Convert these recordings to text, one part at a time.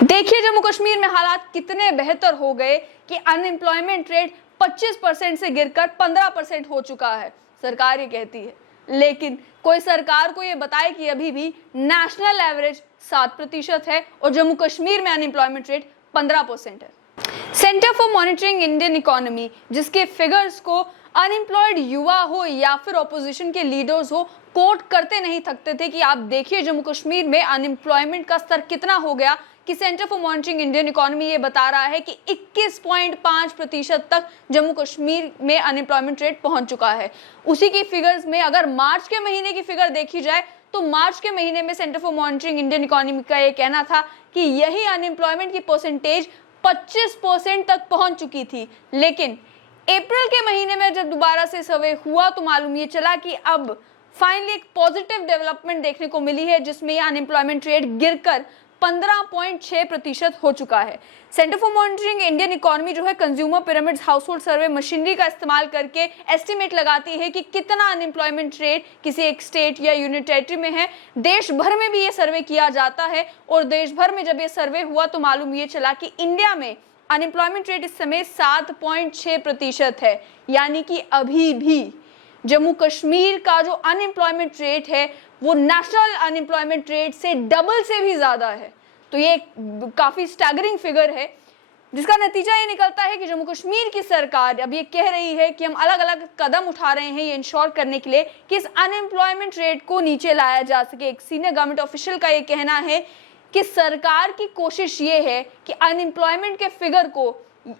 देखिए जम्मू कश्मीर में हालात कितने बेहतर हो गए कि अनएम्प्लॉयमेंट रेट 25% से गिरकर 15% हो चुका है, सरकार ये कहती है। लेकिन कोई सरकार को ये बताए कि अभी भी नेशनल एवरेज 7% है और जम्मू कश्मीर में अनएम्प्लॉयमेंट रेट 15% है। Centre for monitoring Indian economy, जिसके फिगर्स को अनएम्प्लॉयड युवा हो या फिर ऑपोजिशन के लीडर्स हो, कोट करते नहीं थकते थे कि आप देखिए जम्मू कश्मीर में अनएम्प्लॉयमेंट का स्तर कितना हो गया, कि centre for monitoring Indian economy ये बता रहा है कि 21.5% तक जम्मू कश्मीर में अनएम्प्लॉयमेंट रेट पहुंच चुका है। उसी की फिगर्स में अगर मार्च के महीने की फिगर देखी जाए तो मार्च के महीने में centre for monitoring Indian economy का ये कहना था कि यही अनएम्प्लॉयमेंट की परसेंटेज 25% तक पहुंच चुकी थी। लेकिन अप्रैल के महीने में जब दोबारा से सर्वे हुआ तो मालूम ये चला कि अब फाइनली एक पॉजिटिव डेवलपमेंट देखने को मिली है, जिसमें यह अनएम्प्लॉयमेंट रेट गिरकर 15.6% हो चुका है। Centre for monitoring Indian economy जो है कंज्यूमर पिरामिड्स हाउसहोल्ड सर्वे मशीनरी का इस्तेमाल करके एस्टिमेट लगाती है कि कितना अनएम्प्लॉयमेंट रेट किसी एक स्टेट या यूनियन टेरिटरी में है। देश भर में भी ये सर्वे किया जाता है और देश भर में जब ये सर्वे हुआ तो मालूम ये चला कि इंडिया में अनएम्प्लॉयमेंट रेट इस समय 7.6% है, यानी कि अभी भी जम्मू कश्मीर का जो अनएम्प्लॉयमेंट रेट है वो नेशनल अनएम्प्लॉयमेंट रेट से डबल से भी ज्यादा है। तो ये काफी स्टैगरिंग फिगर है, जिसका नतीजा ये निकलता है कि जम्मू कश्मीर की सरकार अब ये कह रही है कि हम अलग अलग कदम उठा रहे हैं ये इंश्योर करने के लिए कि इस अनएम्प्लॉयमेंट रेट को नीचे लाया जा सके। एक सीनियर गवर्नमेंट ऑफिशियल का ये कहना है कि सरकार की कोशिश ये है कि अनएम्प्लॉयमेंट के फिगर को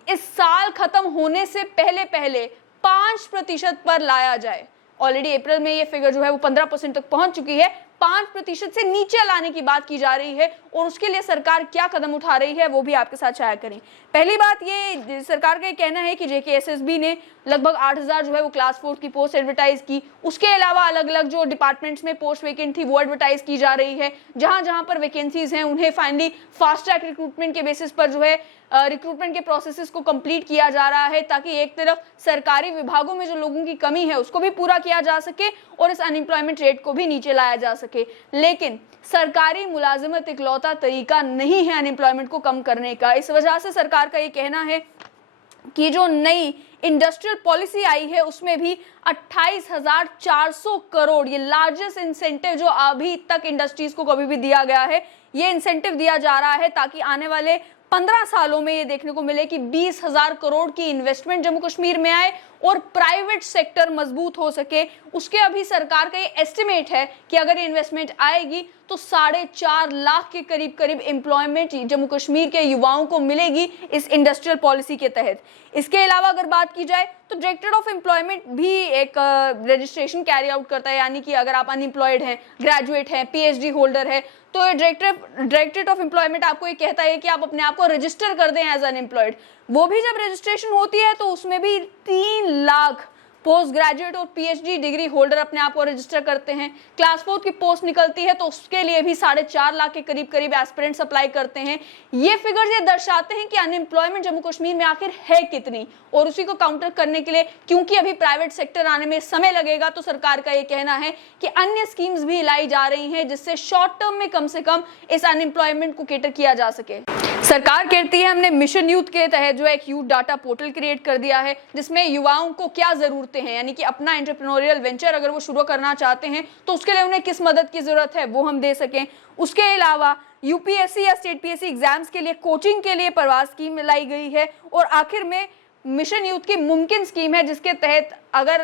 इस साल खत्म होने से पहले पहले 5% पर लाया जाए। ऑलरेडी अप्रैल में ये फिगर जो है वो 15% तक पहुंच चुकी है। 5% से नीचे लाने की बात की जा रही है और उसके लिए सरकार क्या कदम उठा रही है वो भी आपके साथ शेयर करें। पहली बात ये सरकार का ये कहना है कि जेकेएसएसबी ने लगभग 8000 जो है वो क्लास 4 की पोस्ट एडवर्टाइज की। उसके अलावा अलग अलग जो डिपार्टमेंट्स में पोस्ट वैकेंट थी वो एडवर्टाइज की जा रही है। जहां जहां पर वैकेंसीज हैं उन्हें फाइनली फास्ट ट्रैक रिक्रूटमेंट के बेसिस पर जो है रिक्रूटमेंट के प्रोसेसेस को कंप्लीट किया जा रहा है, ताकि एक तरफ सरकारी विभागों में जो लोगों की कमी है उसको भी पूरा किया जा सके और इस अनएम्प्लॉयमेंट रेट को भी नीचे लाया जा सके। लेकिन सरकारी मुलाजिमत इकलौता तरीका नहीं है अनएम्प्लॉयमेंट को कम करने का। इस वजह से सरकार का ये कहना है कि जो नई इंडस्ट्रियल पॉलिसी आई है उसमें भी 28,400 करोड़, ये लार्जेस्ट इंसेंटिव जो अभी तक इंडस्ट्रीज को कभी भी दिया गया है, ये इंसेंटिव दिया जा रहा है ताकि आने वाले 15 सालों में ये देखने को मिले कि 20,000 करोड़ की इन्वेस्टमेंट जम्मू कश्मीर में आए और प्राइवेट सेक्टर मजबूत हो सके। उसके अभी सरकार का ये एस्टिमेट है कि अगर ये इन्वेस्टमेंट आएगी तो 4.5 लाख के करीब एम्प्लॉयमेंट जम्मू कश्मीर के युवाओं को मिलेगी इस इंडस्ट्रियल पॉलिसी के तहत। इसके अलावा अगर बात की जाए तो डायरेक्टरेट ऑफ एम्प्लॉयमेंट भी एक रजिस्ट्रेशन कैरी आउट करता है, यानी कि अगर आप अनएम्प्लॉयड हैं, ग्रेजुएट हैं, पीएचडी होल्डर है तो डायरेक्टरेट ऑफ एम्प्लॉयमेंट आपको ये कहता है कि आप अपने आप को रजिस्टर कर दें एज अनएम्प्लॉयड। वो भी जब रजिस्ट्रेशन होती है तो उसमें भी 3 लाख पोस्ट ग्रेजुएट और पीएचडी डिग्री होल्डर अपने आप को रजिस्टर करते हैं। क्लास 4 की पोस्ट निकलती है तो उसके लिए भी 4.5 लाख के करीब एस्पिरेंट्स अप्लाई करते हैं। ये फिगर्स ये दर्शाते हैं कि अनएम्प्लॉयमेंट जम्मू कश्मीर में आखिर है कितनी, और उसी को काउंटर करने के लिए क्योंकि अभी प्राइवेट सेक्टर आने में समय लगेगा तो सरकार का ये कहना है कि अन्य स्कीम्स भी लाई जा रही हैं जिससे शॉर्ट टर्म में कम से कम इस अनएम्प्लॉयमेंट को कैटर किया जा सके। सरकार कहती है हमने मिशन यूथ के तहत जो एक यूथ डाटा पोर्टल क्रिएट कर दिया है जिसमें युवाओं को क्या जरूरतें हैं, यानी कि अपना एंटरप्रेन्योरियल वेंचर अगर वो शुरू करना चाहते हैं तो उसके लिए उन्हें किस मदद की जरूरत है वो हम दे सकें। उसके अलावा यूपीएससी या स्टेट पीएससी एग्जाम्स के लिए कोचिंग के लिए प्रवास स्कीम लाई गई है। और आखिर में मिशन यूथ की मुमकिन स्कीम है जिसके तहत अगर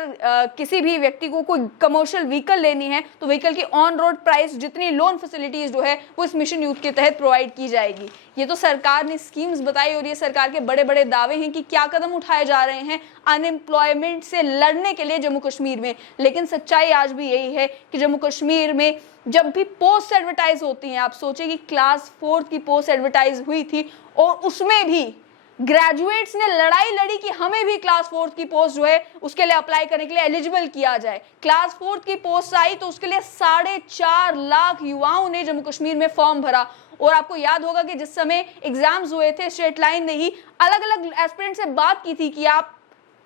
किसी भी व्यक्ति को कोई कमर्शियल व्हीकल लेनी है तो व्हीकल की ऑन रोड प्राइस जितनी लोन फैसिलिटीज जो है वो इस मिशन यूथ के तहत प्रोवाइड की जाएगी। ये तो सरकार ने स्कीम्स बताई और ये सरकार के बड़े बड़े दावे हैं कि क्या कदम उठाए जा रहे हैं अनएम्प्लॉयमेंट से लड़ने के लिए जम्मू कश्मीर में। लेकिन सच्चाई आज भी यही है कि जम्मू कश्मीर में जब भी पोस्ट एडवर्टाइज होती हैं, आप सोचिए कि क्लास 4 की पोस्ट एडवर्टाइज हुई थी और उसमें भी ग्रेजुएट्स ने लड़ाई लड़ी कि हमें भी क्लास 4 की पोस्ट जो है उसके लिए अप्लाई करने के लिए एलिजिबल किया जाए। क्लास 4 की पोस्ट आई तो उसके लिए 4.5 लाख युवाओं ने जम्मू कश्मीर में फॉर्म भरा। और आपको याद होगा कि जिस समय एग्जाम्स हुए थे स्टेट लाइन ने ही अलग अलग एस्पिरेंट से बात की थी कि आप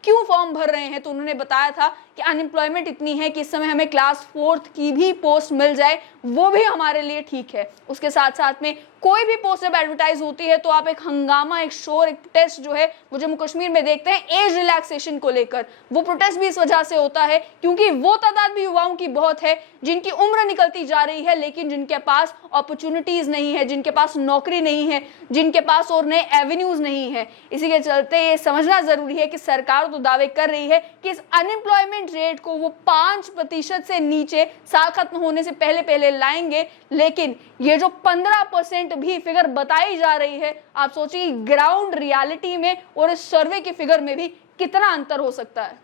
क्यों फॉर्म भर रहे हैं, तो उन्होंने बताया था कि अनएम्प्लॉयमेंट इतनी है कि इस समय हमें क्लास 4th की भी पोस्ट मिल जाए वो भी हमारे लिए ठीक है। उसके साथ साथ में कोई भी पोस्ट जब एडवर्टाइज होती है तो आप एक हंगामा, एक शोर, एक प्रोटेस्ट जो है वो जम्मू कश्मीर में देखते हैं एज रिलैक्सेशन को लेकर। वो प्रोटेस्ट भी इस वजह से होता है क्योंकि वो तादाद भी युवाओं की बहुत है जिनकी उम्र निकलती जा रही है लेकिन जिनके पास अपॉर्चुनिटीज नहीं है, जिनके पास नौकरी नहीं है, जिनके पास और नए एवेन्यूज नहीं है। इसी के चलते ये समझना जरूरी है कि सरकार तो दावे कर रही है कि इस अनएम्प्लॉयमेंट रेट को वो 5% से नीचे साल खत्म होने से पहले लाएंगे, लेकिन ये जो 15% भी फिगर बताई जा रही है, आप सोचिए ग्राउंड रियलिटी में और इस सर्वे की फिगर में भी कितना अंतर हो सकता है।